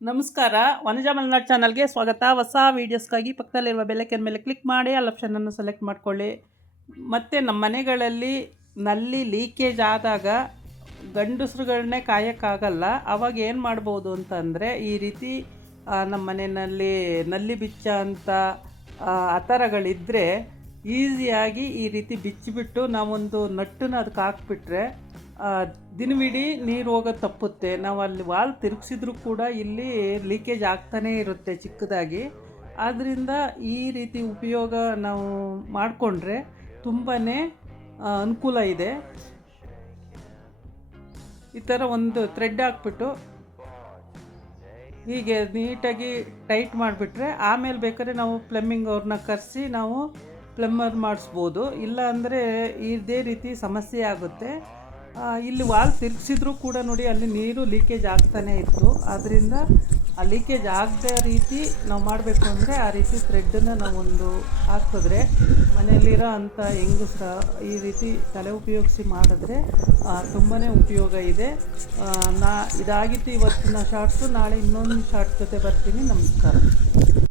ನಮಸ್ಕಾರ. ವನಜ ಮಲೆನಾಡ್ ಚಾನಲ್ಗೆ ಸ್ವಾಗತ. ಹೊಸ ವೀಡಿಯೋಸ್ಗಾಗಿ ಪಕ್ಕದಲ್ಲಿರುವ ಬೆಲೆಕೆನ ಮೇಲೆ ಕ್ಲಿಕ್ ಮಾಡಿ ಅಲ್ಲಿ ಆಪ್ಷನನ್ನು ಸೆಲೆಕ್ಟ್ ಮಾಡಿಕೊಳ್ಳಿ. ಮತ್ತು ನಮ್ಮ ಮನೆಗಳಲ್ಲಿ ನಲ್ಲಿ ಲೀಕೇಜ್ ಆದಾಗ ಗಂಡಸ್ರುಗಳನ್ನೇ ಕಾಯೋಕ್ಕಾಗಲ್ಲ. ಅವಾಗ ಏನು ಮಾಡ್ಬೋದು ಅಂತಂದರೆ ಈ ರೀತಿ ನಮ್ಮ ಮನೆಯಲ್ಲಿ ನಲ್ಲಿ ಬಿಚ್ಚ ಅಂತ ಆ, ಥರಗಳಿದ್ದರೆ ಈಸಿಯಾಗಿ ಈ ರೀತಿ ಬಿಚ್ಚಿಬಿಟ್ಟು ನಾವೊಂದು ನಟ್ಟನ್ನು ಅದಕ್ಕೆ ಹಾಕ್ಬಿಟ್ರೆ ದಿನವಿಡೀ ನೀರು ಹೋಗೋದು ತಪ್ಪುತ್ತೆ. ನಾವು ಅಲ್ಲಿ ವಾಲ್ ತಿರುಗಿಸಿದ್ರು ಕೂಡ ಇಲ್ಲಿ ಲೀಕೇಜ್ ಆಗ್ತಾನೇ ಇರುತ್ತೆ ಚಿಕ್ಕದಾಗಿ. ಆದ್ದರಿಂದ ಈ ರೀತಿ ಉಪಯೋಗ ನಾವು ಮಾಡಿಕೊಂಡ್ರೆ ತುಂಬಾ ಅನುಕೂಲ ಇದೆ. ಈ ಥರ ಒಂದು ಥ್ರೆಡ್ ಹಾಕ್ಬಿಟ್ಟು ಹೀಗೆ ನೀಟಾಗಿ ಟೈಟ್ ಮಾಡಿಬಿಟ್ರೆ ಆಮೇಲೆ ಬೇಕಾದ್ರೆ ನಾವು ಪ್ಲಮ್ಮಿಂಗ್ ಅವ್ರನ್ನ ಕರೆಸಿ ನಾವು ಪ್ಲಮ್ಮರ್ ಮಾಡಿಸ್ಬೋದು. ಇಲ್ಲ ಅಂದರೆ ಇದೇ ರೀತಿ ಸಮಸ್ಯೆ ಆಗುತ್ತೆ. ಇಲ್ಲಿ ವಾಲ್ ತಿರುಗಿಸಿದ್ರು ಕೂಡ ನೋಡಿ ಅಲ್ಲಿ ನೀರು ಲೀಕೇಜ್ ಆಗ್ತಾನೇ ಇತ್ತು. ಆದ್ದರಿಂದ ಆ ಲೀಕೇಜ್ ಆಗದೆ ರೀತಿ ನಾವು ಮಾಡಬೇಕು ಅಂದರೆ ಆ ರೀತಿ ಥ್ರೆಡ್ಡನ್ನು ನಾವೊಂದು ಹಾಕಿದ್ರೆ ಮನೆಯಲ್ಲಿರೋ ಅಂಥ ಹೆಂಗಸ್ರ ಈ ರೀತಿ ತಲೆ ಉಪಯೋಗಿಸಿ ಮಾಡಿದ್ರೆ ತುಂಬಾ ಉಪಯೋಗ ಇದೆ. ನಾ ಇದಾಗಿತ್ತು ಇವತ್ತಿನ ಶಾರ್ಟ್ಸು ನಾಳೆ ಇನ್ನೊಂದು ಶಾರ್ಟ್ ಜೊತೆ ಬರ್ತೀನಿ. ನಮಸ್ಕಾರ.